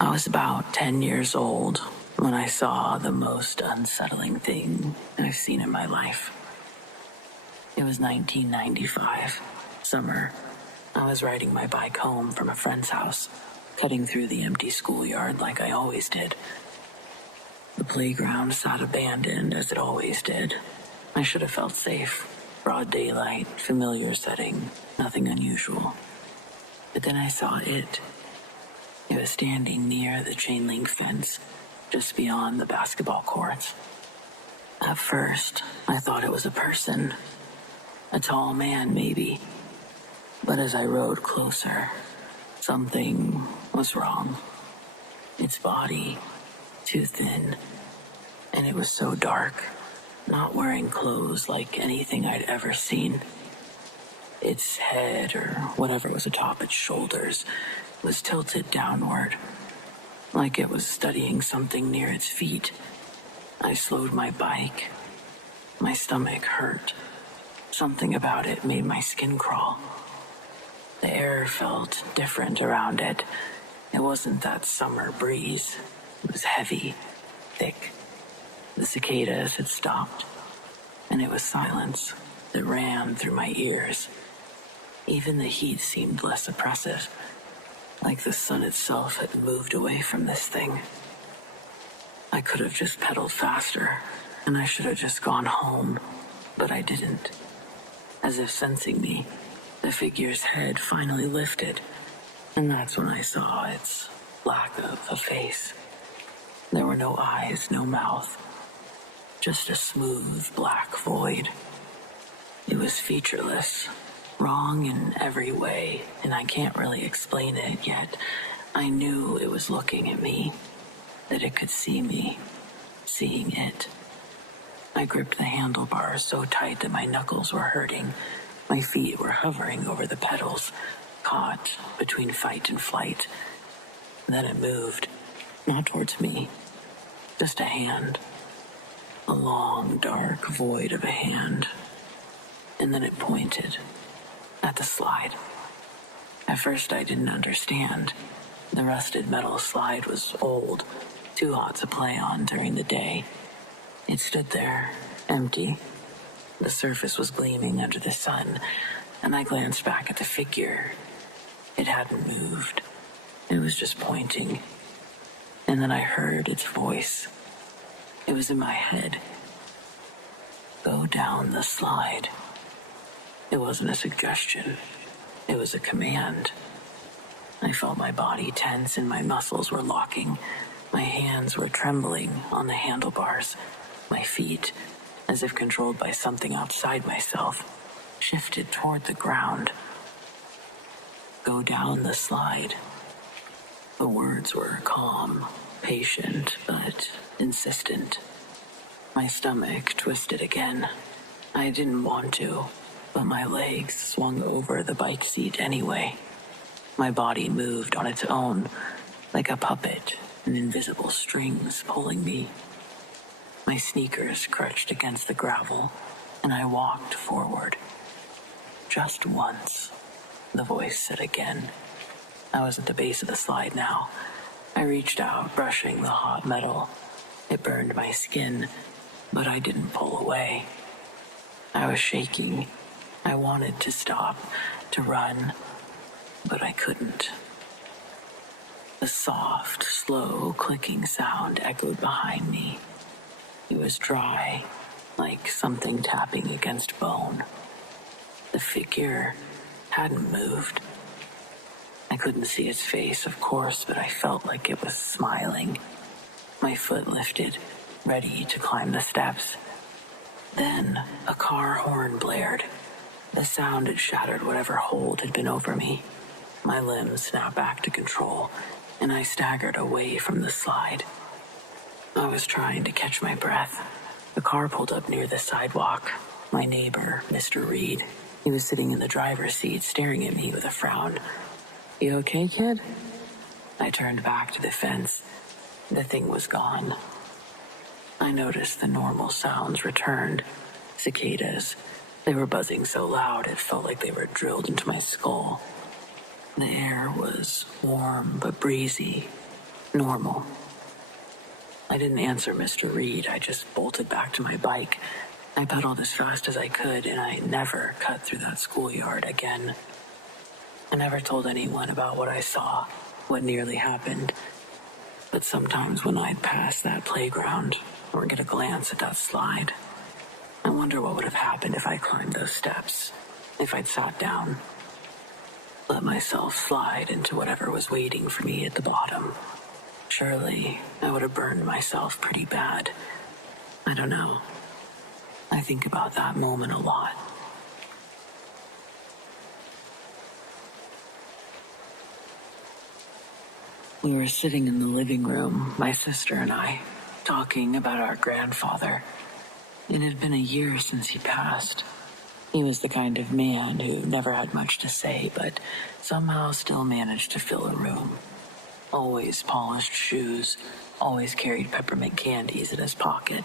I was about 10 years old when I saw the most unsettling thing I've seen in my life. It was 1995, summer. I was riding my bike home from a friend's house, cutting through the empty schoolyard like I always did. The playground sat abandoned as it always did. I should have felt safe. Broad daylight, familiar setting, nothing unusual. But then I saw it. It was standing near the chain link fence, just beyond the basketball courts. At first, I thought it was a person. A tall man, maybe. But as I rode closer, something was wrong. Its body, too thin, and it was so dark, not wearing clothes like anything I'd ever seen. Its head, or whatever was atop its shoulders, was tilted downward, like it was studying something near its feet. I slowed my bike. My stomach hurt. Something about it made my skin crawl. The air felt different around it. It wasn't that summer breeze. It was heavy, thick. The cicadas had stopped, and it was silence that ran through my ears. Even the heat seemed less oppressive, like the sun itself had moved away from this thing. I could have just pedaled faster, and I should have just gone home, but I didn't. As if sensing me, the figure's head finally lifted, and that's when I saw its lack of a face. There were no eyes, no mouth, just a smooth black void. It was featureless, wrong in every way, and I can't really explain it yet. I knew it was looking at me, that it could see me, seeing it. I gripped the handlebars so tight that my knuckles were hurting. My feet were hovering over the pedals, caught between fight and flight. Then it moved, not towards me, just a hand. A long, dark void of a hand. And then it pointed at the slide. At first I didn't understand. The rusted metal slide was old, too hot to play on during the day. It stood there, empty. The surface was gleaming under the sun, and I glanced back at the figure. It hadn't moved. It was just pointing. And then I heard its voice. It was in my head. Go down the slide. It wasn't a suggestion. It was a command. I felt my body tense and my muscles were locking. My hands were trembling on the handlebars. My feet, as if controlled by something outside myself, shifted toward the ground. Go down the slide. The words were calm, patient, but insistent. My stomach twisted again. I didn't want to, but my legs swung over the bike seat anyway. My body moved on its own, like a puppet, and invisible strings pulling me. My sneakers crushed against the gravel, and I walked forward. Just once, the voice said again. I was at the base of the slide now. I reached out, brushing the hot metal. It burned my skin, but I didn't pull away. I was shaking. I wanted to stop, to run, but I couldn't. The soft, slow clicking sound echoed behind me. It was dry, like something tapping against bone. The figure hadn't moved. I couldn't see its face, of course, but I felt like it was smiling. My foot lifted, ready to climb the steps. Then a car horn blared. The sound had shattered whatever hold had been over me. My limbs snapped back to control, and I staggered away from the slide. I was trying to catch my breath. The car pulled up near the sidewalk. My neighbor, Mr. Reed, he was sitting in the driver's seat staring at me with a frown. You okay, kid? I turned back to the fence. The thing was gone. I noticed the normal sounds returned. Cicadas. They were buzzing so loud it felt like they were drilled into my skull. The air was warm but breezy, Normal. I didn't answer Mr. Reed. I just bolted back to my bike. I pedaled as fast as I could, and I never cut through that schoolyard again. I never told anyone about what I saw, what nearly happened. But sometimes when I'd pass that playground or get a glance at that slide, I wonder what would have happened if I climbed those steps, if I'd sat down, let myself slide into whatever was waiting for me at the bottom. Surely I would have burned myself pretty bad. I don't know. I think about that moment a lot. We were sitting in the living room, my sister and I, talking about our grandfather. It had been a year since he passed. He was the kind of man who never had much to say, but somehow still managed to fill a room. Always polished shoes, always carried peppermint candies in his pocket.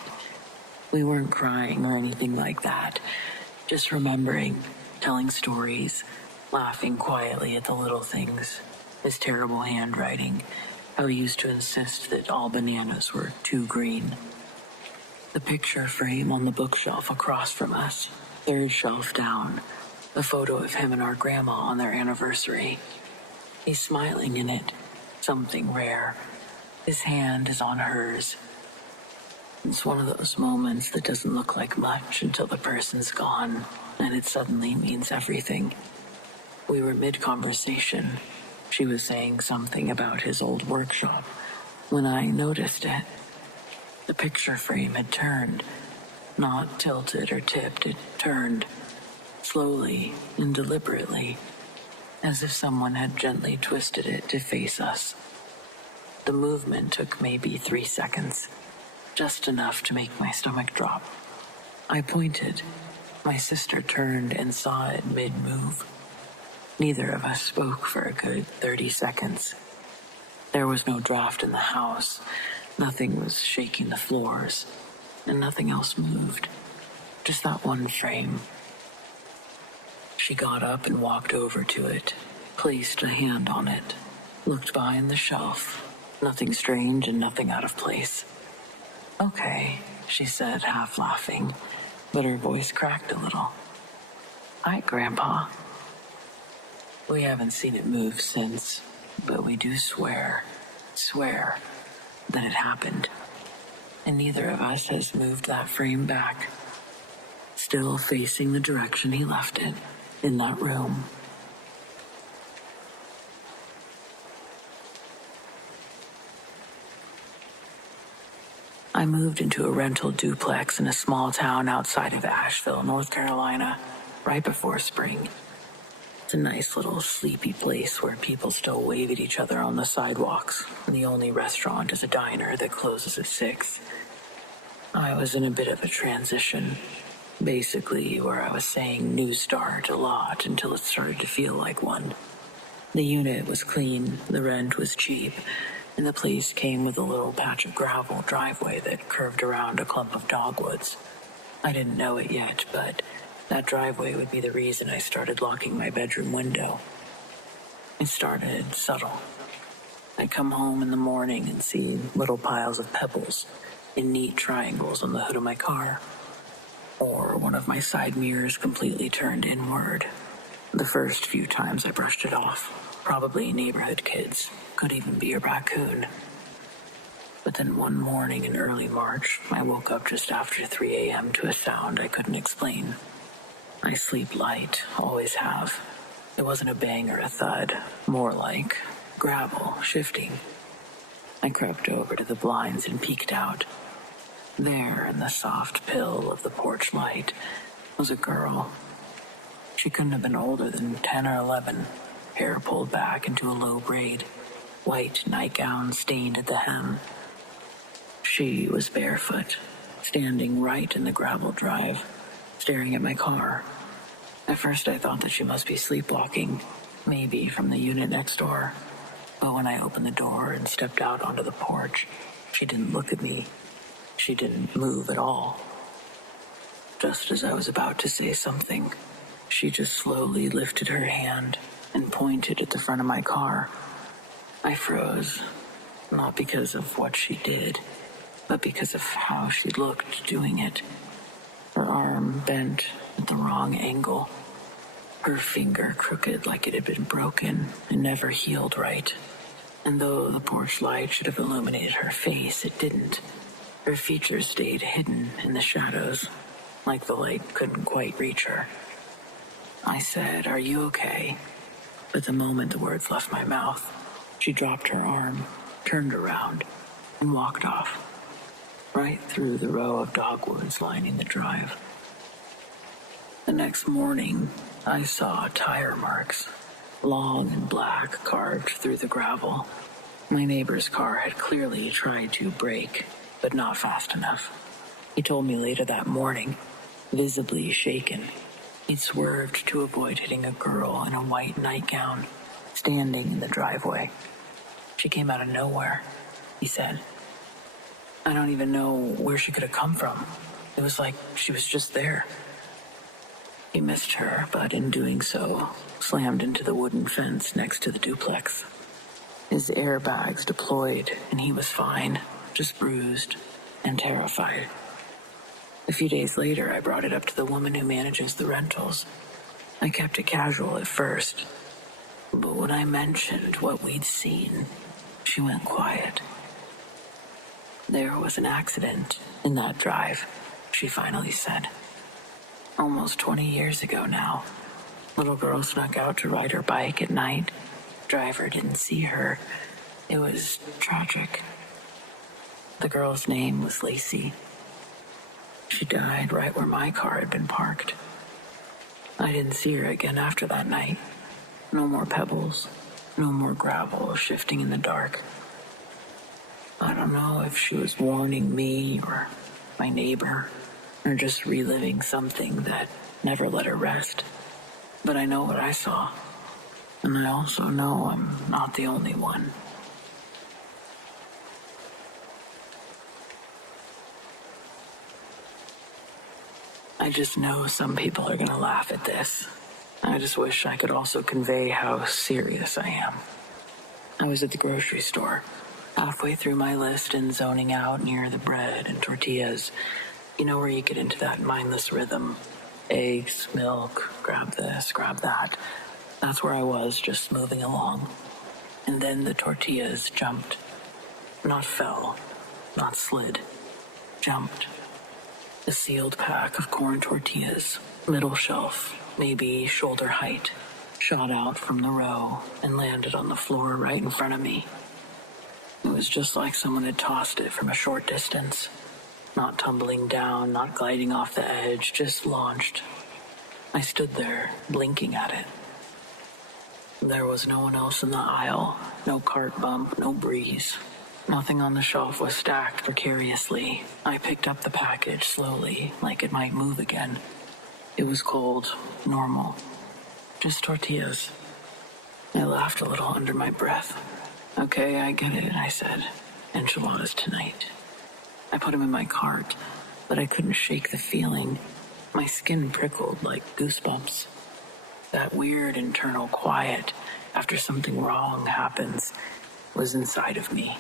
We weren't crying or anything like that, just remembering, telling stories, laughing quietly at the little things. His terrible handwriting, how he used to insist that all bananas were too green. The picture frame on the bookshelf across from us, third shelf down, a photo of him and our grandma on their anniversary. He's smiling in it, something rare. His hand is on hers. It's one of those moments that doesn't look like much until the person's gone, and it suddenly means everything. We were mid-conversation. She was saying something about his old workshop when I noticed it. The picture frame had turned, not tilted or tipped, it turned, slowly and deliberately, as if someone had gently twisted it to face us. The movement took maybe 3 seconds, just enough to make my stomach drop. I pointed. My sister turned and saw it mid-move. Neither of us spoke for a good 30 seconds. There was no draft in the house. Nothing was shaking the floors, and nothing else moved. Just that one frame. She got up and walked over to it, placed a hand on it, looked behind the shelf. Nothing strange and nothing out of place. "Okay," she said, half laughing, but her voice cracked a little. "Hi, Grandpa." We haven't seen it move since, but we do swear that it happened. And neither of us has moved that frame back, still facing the direction he left it, in that room. I moved into a rental duplex in a small town outside of Asheville, North Carolina, right before spring. It's a nice little sleepy place where people still wave at each other on the sidewalks, and the only restaurant is a diner that closes at 6. I was in a bit of a transition, basically where I was saying new start a lot until it started to feel like one. The unit was clean, the rent was cheap, and the place came with a little patch of gravel driveway that curved around a clump of dogwoods. I didn't know it yet, but that driveway would be the reason I started locking my bedroom window. It started subtle. I'd come home in the morning and see little piles of pebbles in neat triangles on the hood of my car, or one of my side mirrors completely turned inward. The first few times I brushed it off. Probably neighborhood kids, could even be a raccoon. But then one morning in early March, I woke up just after 3 a.m. to a sound I couldn't explain. I sleep light, always have. It wasn't a bang or a thud, more like gravel shifting. I crept over to the blinds and peeked out. There, in the soft pill of the porch light, was a girl. She couldn't have been older than 10 or 11, hair pulled back into a low braid, white nightgown stained at the hem. She was barefoot, standing right in the gravel drive, staring at my car. At first I thought that she must be sleepwalking, maybe from the unit next door. But when I opened the door and stepped out onto the porch, she didn't look at me. She didn't move at all. Just as I was about to say something, she just slowly lifted her hand and pointed at the front of my car. I froze. Not because of what she did, but because of how she looked doing it. Her arm bent at the wrong angle. Her finger crooked like it had been broken and never healed right. And though the porch light should have illuminated her face, it didn't. Her features stayed hidden in the shadows, like the light couldn't quite reach her. I said, "Are you okay?" But the moment the words left my mouth, she dropped her arm, turned around, and walked off, right through the row of dogwoods lining the drive. The next morning, I saw tire marks, long and black, carved through the gravel. My neighbor's car had clearly tried to brake, but not fast enough. He told me later that morning, visibly shaken, he'd swerved to avoid hitting a girl in a white nightgown, standing in the driveway. She came out of nowhere, he said. I don't even know where she could have come from. It was like she was just there. He missed her, but in doing so, slammed into the wooden fence next to the duplex. His airbags deployed, and he was fine, just bruised and terrified. A few days later, I brought it up to the woman who manages the rentals. I kept it casual at first, but when I mentioned what we'd seen, she went quiet. There was an accident in that drive, she finally said. Almost 20 years ago now. Little girl snuck out to ride her bike at night. Driver didn't see her. It was tragic. The girl's name was Lacey. She died right where my car had been parked. I didn't see her again after that night. No more pebbles, no more gravel shifting in the dark. I don't know if she was warning me or my neighbor, or just reliving something that never let her rest. But I know what I saw, and I also know I'm not the only one. I just know some people are gonna laugh at this. I just wish I could also convey how serious I am. I was at the grocery store, halfway through my list and zoning out near the bread and tortillas. You know where you get into that mindless rhythm. Eggs, milk, grab this, grab that. That's where I was, just moving along. And then the tortillas jumped. Not fell, not slid. Jumped. A sealed pack of corn tortillas, middle shelf, maybe shoulder height, shot out from the row and landed on the floor right in front of me. It was just like someone had tossed it from a short distance. Not tumbling down, not gliding off the edge, just launched. I stood there, blinking at it. There was no one else in the aisle, no cart bump, no breeze. Nothing on the shelf was stacked precariously. I picked up the package slowly, like it might move again. It was cold, normal. Just tortillas. I laughed a little under my breath. Okay, I get it, I said. Enchiladas tonight. I put them in my cart, but I couldn't shake the feeling. My skin prickled like goosebumps. That weird internal quiet after something wrong happens was inside of me.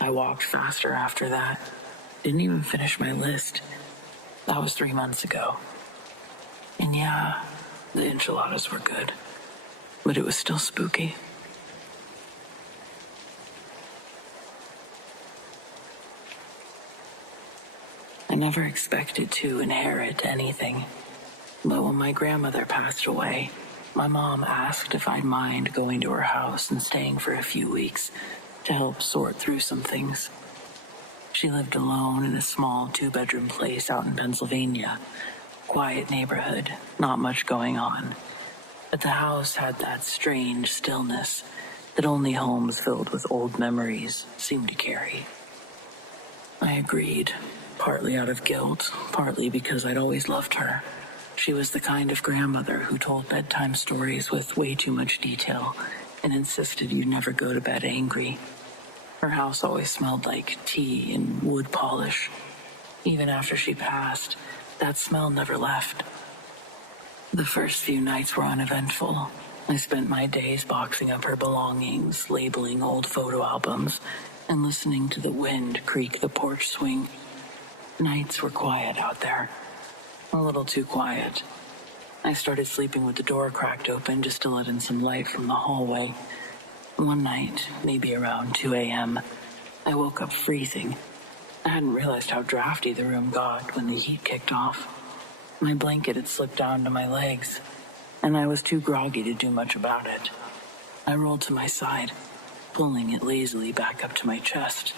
I walked faster after that. Didn't even finish my list. That was 3 months ago. And yeah, the enchiladas were good, but it was still spooky. I never expected to inherit anything. But when my grandmother passed away, my mom asked if I'd mind going to her house and staying for a few weeks to help sort through some things. She lived alone in a small 2-bedroom place out in Pennsylvania. Quiet neighborhood, not much going on. But the house had that strange stillness that only homes filled with old memories seem to carry. I agreed, partly out of guilt, partly because I'd always loved her. She was the kind of grandmother who told bedtime stories with way too much detail and insisted you never go to bed angry. Her house always smelled like tea and wood polish. Even after she passed, that smell never left. The first few nights were uneventful. I spent my days boxing up her belongings, labeling old photo albums, and listening to the wind creak the porch swing. Nights were quiet out there, a little too quiet. I started sleeping with the door cracked open just to let in some light from the hallway. One night, maybe around 2 a.m., I woke up freezing. I hadn't realized how drafty the room got when the heat kicked off. My blanket had slipped down to my legs, and I was too groggy to do much about it. I rolled to my side, pulling it lazily back up to my chest.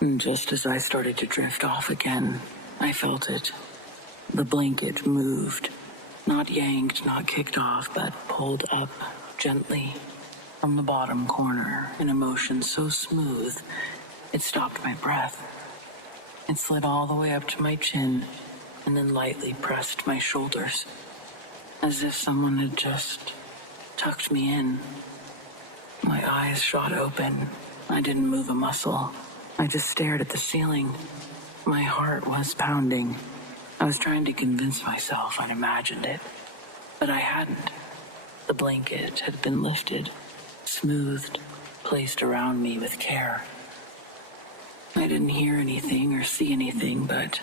And just as I started to drift off again, I felt it. The blanket moved. Not yanked, not kicked off, but pulled up gently from the bottom corner in a motion so smooth it stopped my breath. It slid all the way up to my chin and then lightly pressed my shoulders, as if someone had just tucked me in. My eyes shot open. I didn't move a muscle. I just stared at the ceiling. My heart was pounding. I was trying to convince myself I'd imagined it, but I hadn't. The blanket had been lifted, smoothed, placed around me with care. I didn't hear anything or see anything, but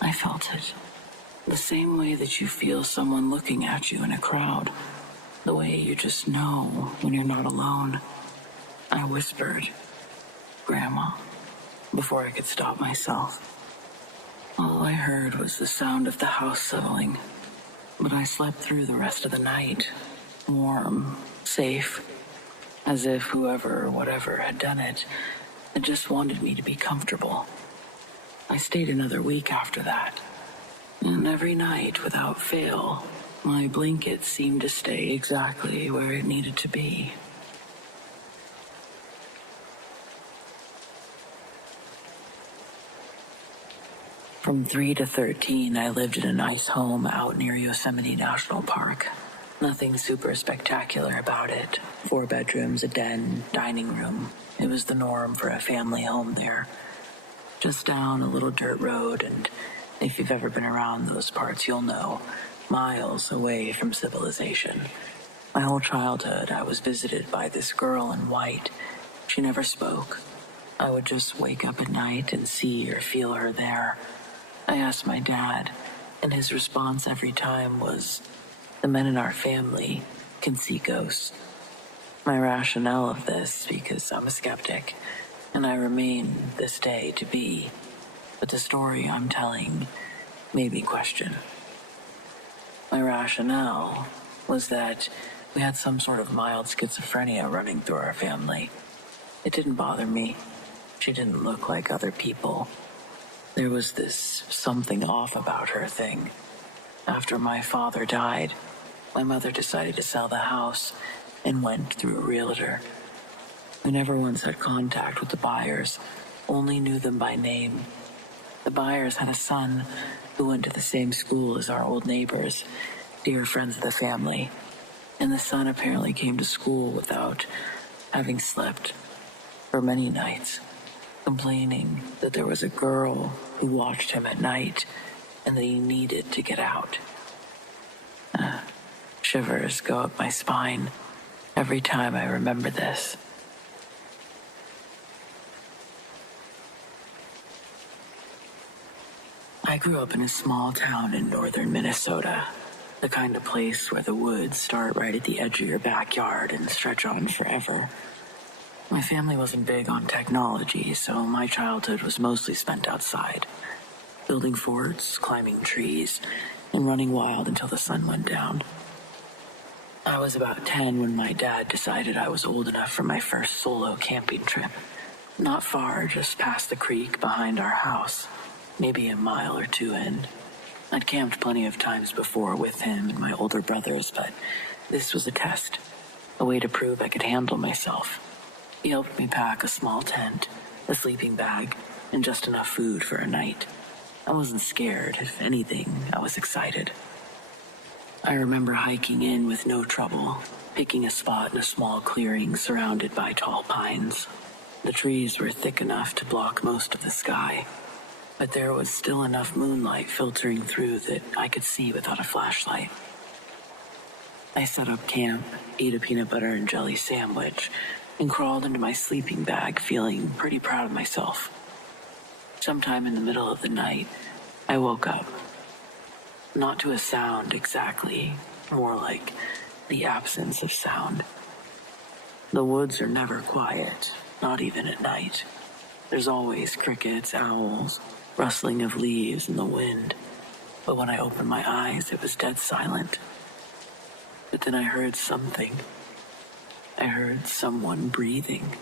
I felt it. The same way that you feel someone looking at you in a crowd. The way you just know when you're not alone. I whispered, "Grandma," before I could stop myself. All I heard was the sound of the house settling, but I slept through the rest of the night, warm, safe, as if whoever or whatever had done it had just wanted me to be comfortable. I stayed another week after that, and every night, without fail, my blanket seemed to stay exactly where it needed to be. From 3 to 13, I lived in a nice home out near Yosemite National Park. Nothing super spectacular about it. 4 bedrooms, a den, dining room. It was the norm for a family home there. Just down a little dirt road, and if you've ever been around those parts, you'll know, miles away from civilization. My whole childhood, I was visited by this girl in white. She never spoke. I would just wake up at night and see or feel her there. I asked my dad, and his response every time was, "The men in our family can see ghosts." My rationale of this, because I'm a skeptic, and I remain this day to be, but the story I'm telling made me question. My rationale was that we had some sort of mild schizophrenia running through our family. It didn't bother me. She didn't look like other people. There was this something off about her thing. After my father died, my mother decided to sell the house and went through a realtor. We never once had contact with the buyers, only knew them by name. The buyers had a son who went to the same school as our old neighbors, dear friends of the family, and the son apparently came to school without having slept for many nights, complaining that there was a girl who watched him at night and that he needed to get out. Shivers go up my spine every time I remember this. I grew up in a small town in northern Minnesota, the kind of place where the woods start right at the edge of your backyard and stretch on forever. My family wasn't big on technology, so my childhood was mostly spent outside, building forts, climbing trees, and running wild until the sun went down. I was about 10 when my dad decided I was old enough for my first solo camping trip. Not far, just past the creek behind our house, maybe a mile or 2 in. I'd camped plenty of times before with him and my older brothers, but this was a test, a way to prove I could handle myself. He helped me pack a small tent, a sleeping bag, and just enough food for a night. I wasn't scared. If anything, I was excited. I remember hiking in with no trouble, picking a spot in a small clearing surrounded by tall pines. The trees were thick enough to block most of the sky, but there was still enough moonlight filtering through that I could see without a flashlight. I set up camp, ate a peanut butter and jelly sandwich, and crawled into my sleeping bag feeling pretty proud of myself. Sometime in the middle of the night, I woke up. Not to a sound exactly, more like the absence of sound. The woods are never quiet, not even at night. There's always crickets, owls, rustling of leaves in the wind. But when I opened my eyes, it was dead silent. But then I heard something. I heard someone breathing.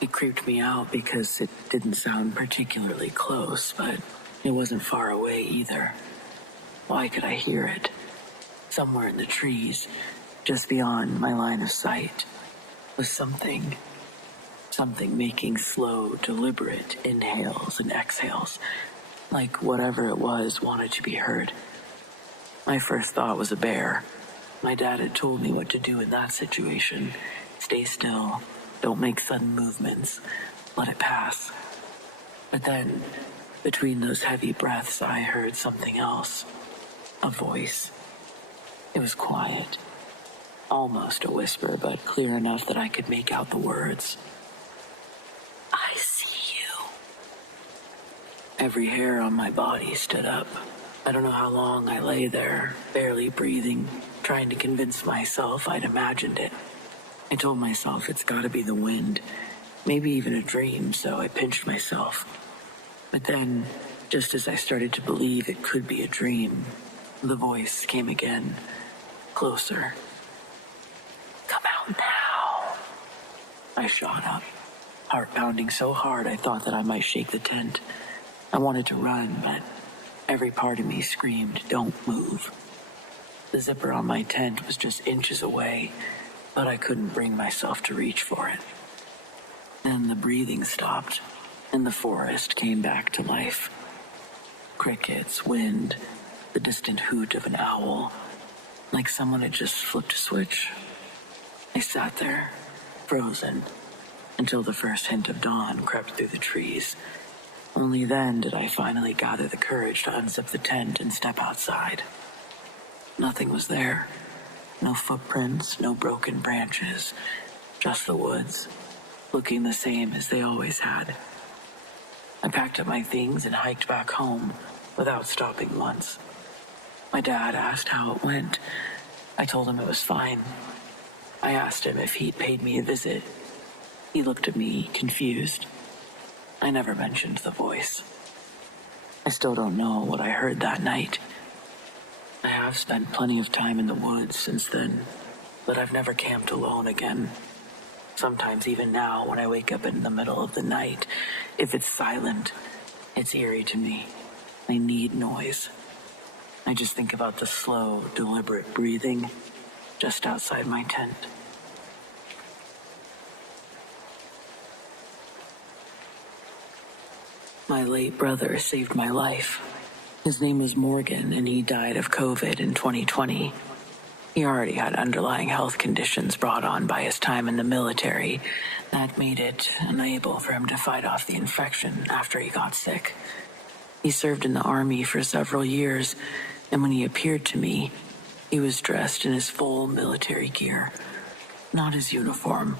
It creeped me out because it didn't sound particularly close, but it wasn't far away either. Why could I hear it? Somewhere in the trees, just beyond my line of sight, was something making slow, deliberate inhales and exhales, like whatever it was wanted to be heard. My first thought was a bear. My dad had told me what to do in that situation. Stay still, don't make sudden movements, let it pass. But then, between those heavy breaths, I heard something else. A voice. It was quiet. Almost a whisper, but clear enough that I could make out the words. I see you. Every hair on my body stood up. I don't know how long I lay there, barely breathing, trying to convince myself I'd imagined it. I told myself it's gotta be the wind, maybe even a dream, so I pinched myself. But then, just as I started to believe it could be a dream, the voice came again, closer. Come out now. I shot up, heart pounding so hard I thought that I might shake the tent. I wanted to run, but every part of me screamed, don't move. The zipper on my tent was just inches away, but I couldn't bring myself to reach for it. Then the breathing stopped, and the forest came back to life. Crickets, wind, the distant hoot of an owl, like someone had just flipped a switch. I sat there, frozen, until the first hint of dawn crept through the trees. Only then did I finally gather the courage to unzip the tent and step outside. Nothing was there. No footprints, no broken branches, just the woods, looking the same as they always had. I packed up my things and hiked back home without stopping once. My dad asked how it went. I told him it was fine. I asked him if he'd paid me a visit. He looked at me, confused. I never mentioned the voice. I still don't know what I heard that night. I have spent plenty of time in the woods since then, but I've never camped alone again. Sometimes even now, when I wake up in the middle of the night, if it's silent, it's eerie to me. I need noise. I just think about the slow, deliberate breathing just outside my tent. My late brother saved my life. His name was Morgan, and he died of COVID in 2020. He already had underlying health conditions brought on by his time in the military that made it unable for him to fight off the infection after he got sick. He served in the Army for several years, and when he appeared to me, he was dressed in his full military gear. Not his uniform,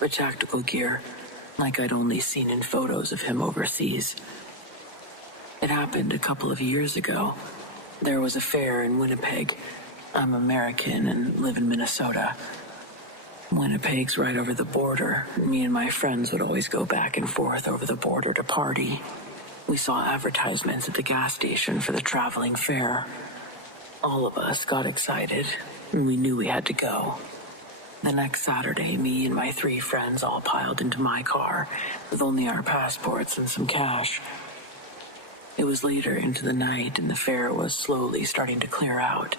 but tactical gear, like I'd only seen in photos of him overseas. It happened a couple of years ago. There was a fair in Winnipeg. I'm American and live in Minnesota. Winnipeg's right over the border. Me and my friends would always go back and forth over the border to party. We saw advertisements at the gas station for the traveling fair. All of us got excited, and we knew we had to go. The next Saturday, me and my 3 friends all piled into my car with only our passports and some cash. It was later into the night, and the fair was slowly starting to clear out.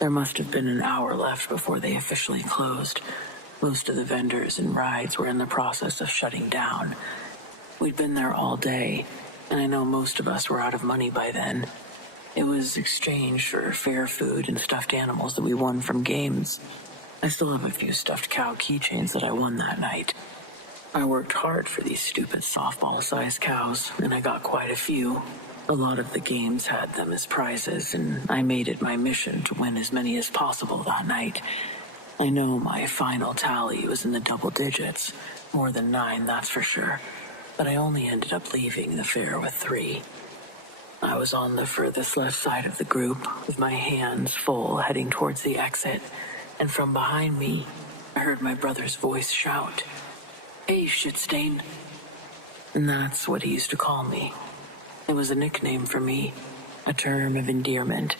There must have been an hour left before they officially closed. Most of the vendors and rides were in the process of shutting down. We'd been there all day, and I know most of us were out of money by then. It was exchanged for fair food and stuffed animals that we won from games. I still have a few stuffed cow keychains that I won that night. I worked hard for these stupid softball-sized cows, and I got quite a few. A lot of the games had them as prizes, and I made it my mission to win as many as possible that night. I know my final tally was in the double digits, more than 9, that's for sure, but I only ended up leaving the fair with 3. I was on the furthest left side of the group, with my hands full heading towards the exit, and from behind me, I heard my brother's voice shout, "Hey, shitstain!" And that's what he used to call me. It was a nickname for me, a term of endearment.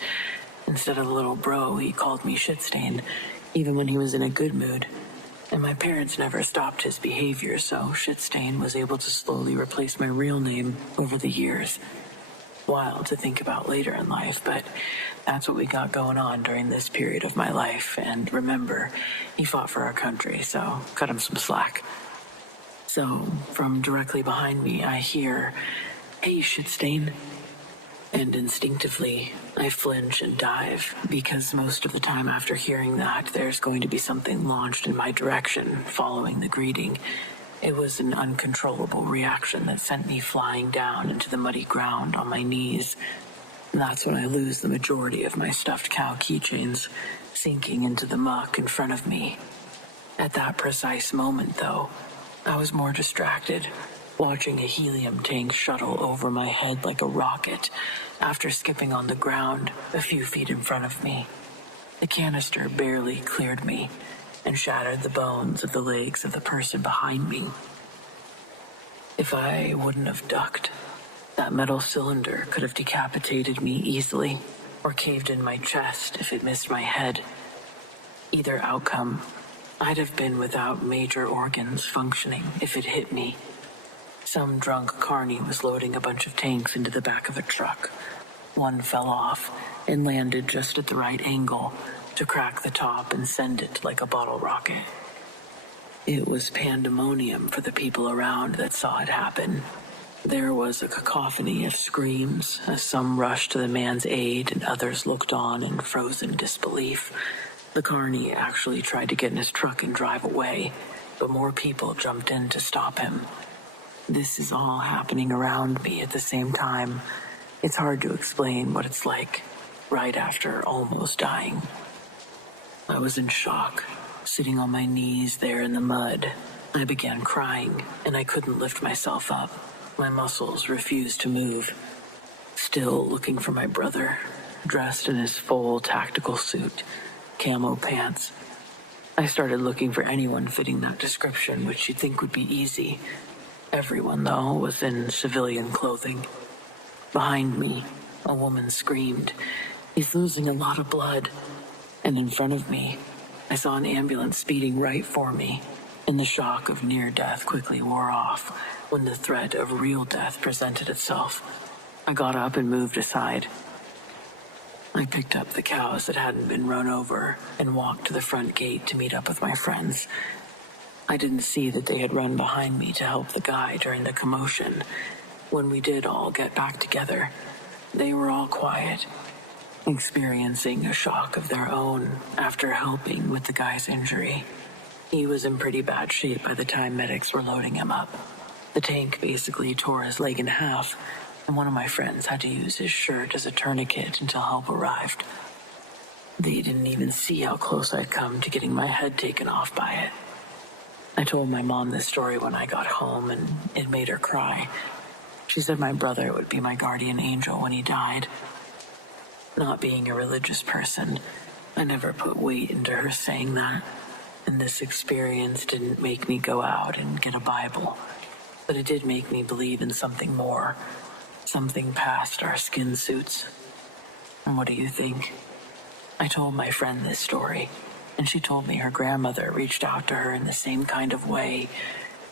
Instead of little bro, he called me shitstain, even when he was in a good mood. And my parents never stopped his behavior, so shitstain was able to slowly replace my real name over the years. Wild to think about later in life, but that's what we got going on during this period of my life. And remember, he fought for our country, so cut him some slack. So, from directly behind me, I hear, "Hey, shitstain." And instinctively, I flinch and dive, because most of the time after hearing that, there's going to be something launched in my direction following the greeting. It was an uncontrollable reaction that sent me flying down into the muddy ground on my knees. That's when I lose the majority of my stuffed cow keychains, sinking into the muck in front of me. At that precise moment, though, I was more distracted, watching a helium tank shuttle over my head like a rocket after skipping on the ground a few feet in front of me. The canister barely cleared me and shattered the bones of the legs of the person behind me. If I wouldn't have ducked, that metal cylinder could have decapitated me easily, or caved in my chest if it missed my head. Either outcome, I'd have been without major organs functioning if it hit me. Some drunk carny was loading a bunch of tanks into the back of a truck. One fell off and landed just at the right angle to crack the top and send it like a bottle rocket. It was pandemonium for the people around that saw it happen. There was a cacophony of screams as some rushed to the man's aid and others looked on in frozen disbelief. The carny actually tried to get in his truck and drive away, but more people jumped in to stop him. This is all happening around me at the same time. It's hard to explain what it's like right after almost dying. I was in shock, sitting on my knees there in the mud. I began crying, and I couldn't lift myself up. My muscles refused to move. Still looking for my brother, dressed in his full tactical suit, camo pants. I started looking for anyone fitting that description, which you'd think would be easy. Everyone, though, was in civilian clothing. Behind me, a woman screamed, "He's losing a lot of blood." And in front of me, I saw an ambulance speeding right for me, and the shock of near death quickly wore off when the threat of real death presented itself. I got up and moved aside. I picked up the cows that hadn't been run over and walked to the front gate to meet up with my friends. I didn't see that they had run behind me to help the guy during the commotion. When we did all get back together, they were all quiet, experiencing a shock of their own after helping with the guy's injury. He was in pretty bad shape by the time medics were loading him up. The tank basically tore his leg in half, and one of my friends had to use his shirt as a tourniquet until help arrived. They didn't even see how close I'd come to getting my head taken off by it. I told my mom this story when I got home, and it made her cry. She said my brother would be my guardian angel when he died. Not being a religious person, I never put weight into her saying that, and this experience didn't make me go out and get a Bible, but it did make me believe in something more, something past our skin suits. And what do you think? I told my friend this story, and she told me her grandmother reached out to her in the same kind of way.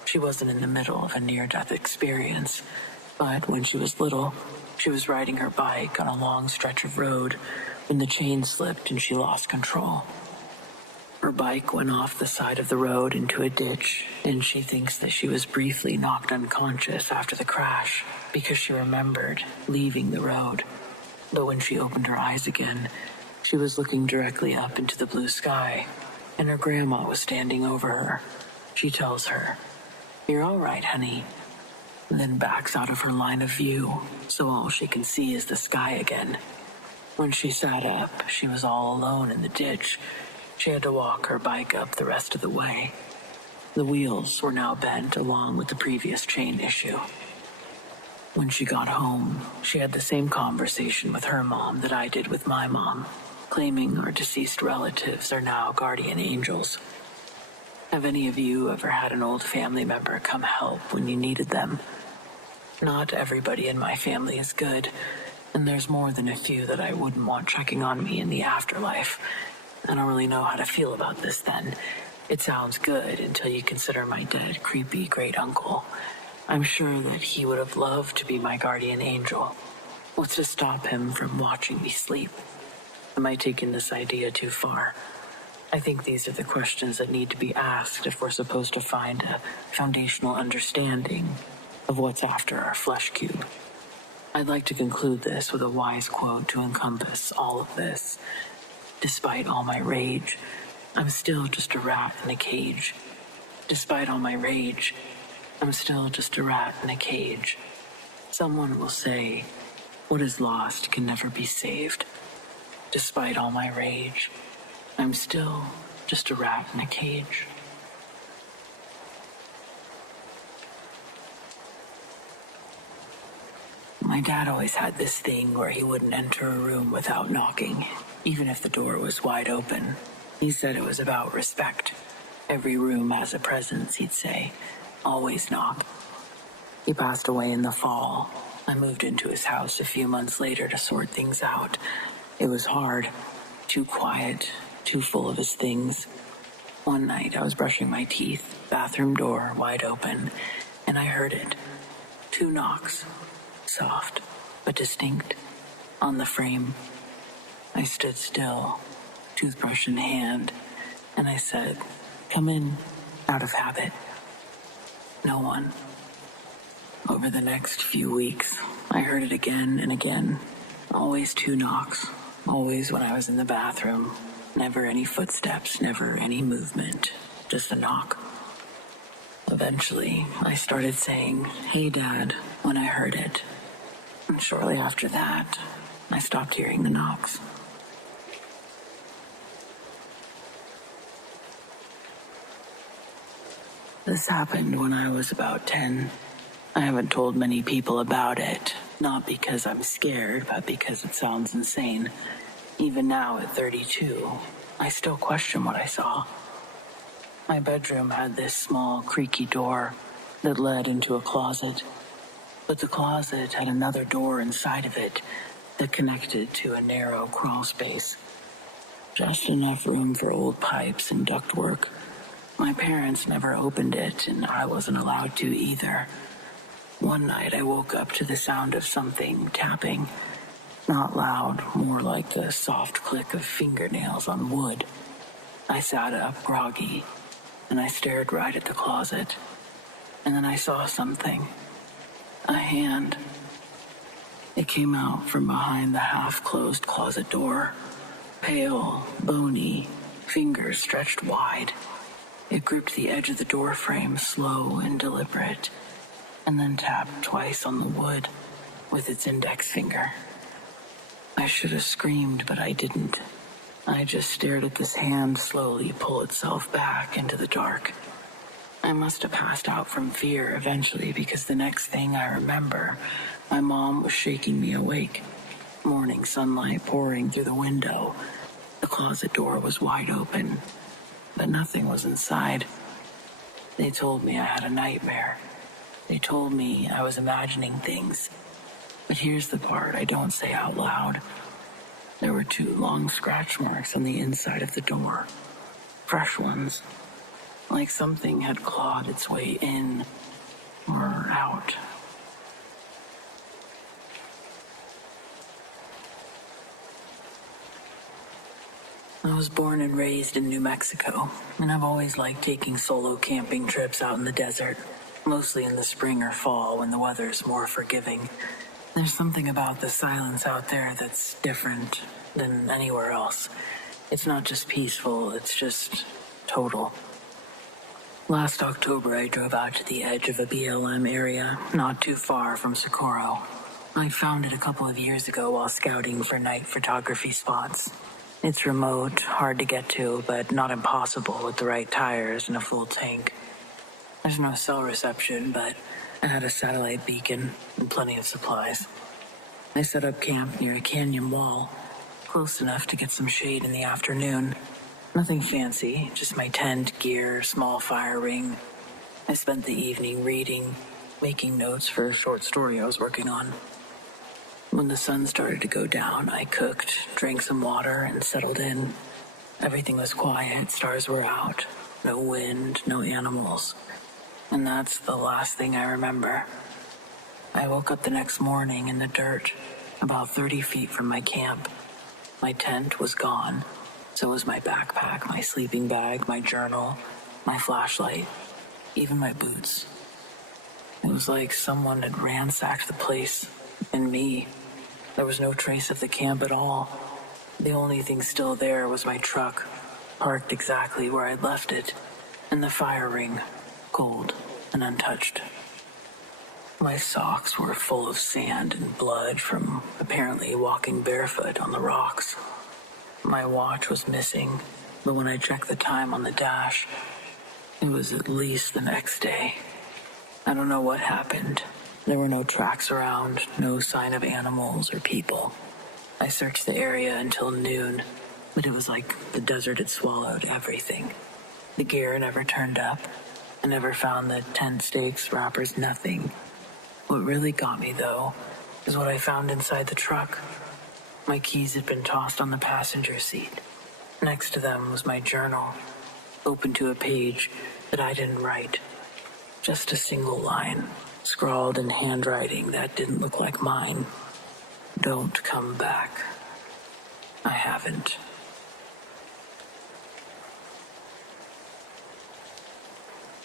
She wasn't in the middle of a near-death experience, but when she was little, she was riding her bike on a long stretch of road when the chain slipped and she lost control. Her bike went off the side of the road into a ditch, and she thinks that she was briefly knocked unconscious after the crash because she remembered leaving the road. But when she opened her eyes again, she was looking directly up into the blue sky, and her grandma was standing over her. She tells her, "You're all right, honey." then backs out of her line of view, so all she can see is the sky again. When she sat up, she was all alone in the ditch. She had to walk her bike up the rest of the way. The wheels were now bent along with the previous chain issue. When she got home, she had the same conversation with her mom that I did with my mom, claiming our deceased relatives are now guardian angels. Have any of you ever had an old family member come help when you needed them? Not everybody in my family is good, and there's more than a few that I wouldn't want checking on me in the afterlife. I don't really know how to feel about this then. It sounds good until you consider my dead, creepy great-uncle. I'm sure that he would have loved to be my guardian angel. What's to stop him from watching me sleep? Am I taking this idea too far? I think these are the questions that need to be asked if we're supposed to find a foundational understanding of what's after our flesh cube. I'd like to conclude this with a wise quote to encompass all of this. Despite all my rage, I'm still just a rat in a cage. Despite all my rage, I'm still just a rat in a cage. Someone will say, what is lost can never be saved. Despite all my rage, I'm still just a rat in a cage. My dad always had this thing where he wouldn't enter a room without knocking, even if the door was wide open. He said it was about respect. Every room has a presence, he'd say. Always knock. He passed away in the fall. I moved into his house a few months later to sort things out. It was hard, too quiet, too full of his things. One night I was brushing my teeth, bathroom door wide open, and I heard it. 2 knocks, soft but distinct, on the frame. I stood still, toothbrush in hand, and I said, come in, out of habit. No one. Over the next few weeks, I heard it again and again. Always 2 knocks, always when I was in the bathroom. Never any footsteps, never any movement, just a knock. Eventually, I started saying, hey, Dad, when I heard it. And shortly after that, I stopped hearing the knocks. This happened when I was about 10. I haven't told many people about it, not because I'm scared, but because it sounds insane. Even now at 32, I still question what I saw. My bedroom had this small, creaky door that led into a closet, but the closet had another door inside of it that connected to a narrow crawl space. Just enough room for old pipes and ductwork. My parents never opened it, and I wasn't allowed to either. One night I woke up to the sound of something tapping. Not loud, more like the soft click of fingernails on wood. I sat up, groggy, and I stared right at the closet. And then I saw something. A hand. It came out from behind the half-closed closet door. Pale, bony, fingers stretched wide. It gripped the edge of the door frame, slow and deliberate, and then tapped twice on the wood with its index finger. I should have screamed, but I didn't. I just stared at this hand slowly pull itself back into the dark. I must have passed out from fear eventually, because the next thing I remember, my mom was shaking me awake. Morning sunlight pouring through the window. The closet door was wide open, but nothing was inside. They told me I had a nightmare. They told me I was imagining things. But here's the part I don't say out loud. There were 2 long scratch marks on the inside of the door. Fresh ones. Like something had clawed its way in or out. I was born and raised in New Mexico, and I've always liked taking solo camping trips out in the desert, mostly in the spring or fall when the weather's more forgiving. There's something about the silence out there that's different than anywhere else. It's not just peaceful, it's just total. Last October, I drove out to the edge of a BLM area, not too far from Socorro. I found it a couple of years ago while scouting for night photography spots. It's remote, hard to get to, but not impossible with the right tires and a full tank. There's no cell reception, but I had a satellite beacon and plenty of supplies. I set up camp near a canyon wall, close enough to get some shade in the afternoon. Nothing fancy, just my tent, gear, small fire ring. I spent the evening reading, making notes for a short story I was working on. When the sun started to go down, I cooked, drank some water, and settled in. Everything was quiet, stars were out, no wind, no animals. And that's the last thing I remember. I woke up the next morning in the dirt, about 30 feet from my camp. My tent was gone. So was my backpack, my sleeping bag, my journal, my flashlight, even my boots. It was like someone had ransacked the place, and me. There was no trace of the camp at all. The only thing still there was my truck, parked exactly where I'd left it, and the fire ring, cold and untouched. My socks were full of sand and blood from apparently walking barefoot on the rocks. My watch was missing, but when I checked the time on the dash, it was at least the next day. I don't know what happened. There were no tracks around, no sign of animals or people. I searched the area until noon, but it was like the desert had swallowed everything. The gear never turned up. I never found the tent stakes, wrappers, nothing. What really got me, though, is what I found inside the truck. My keys had been tossed on the passenger seat. Next to them was my journal, open to a page that I didn't write. Just a single line, scrawled in handwriting that didn't look like mine. Don't come back. I haven't.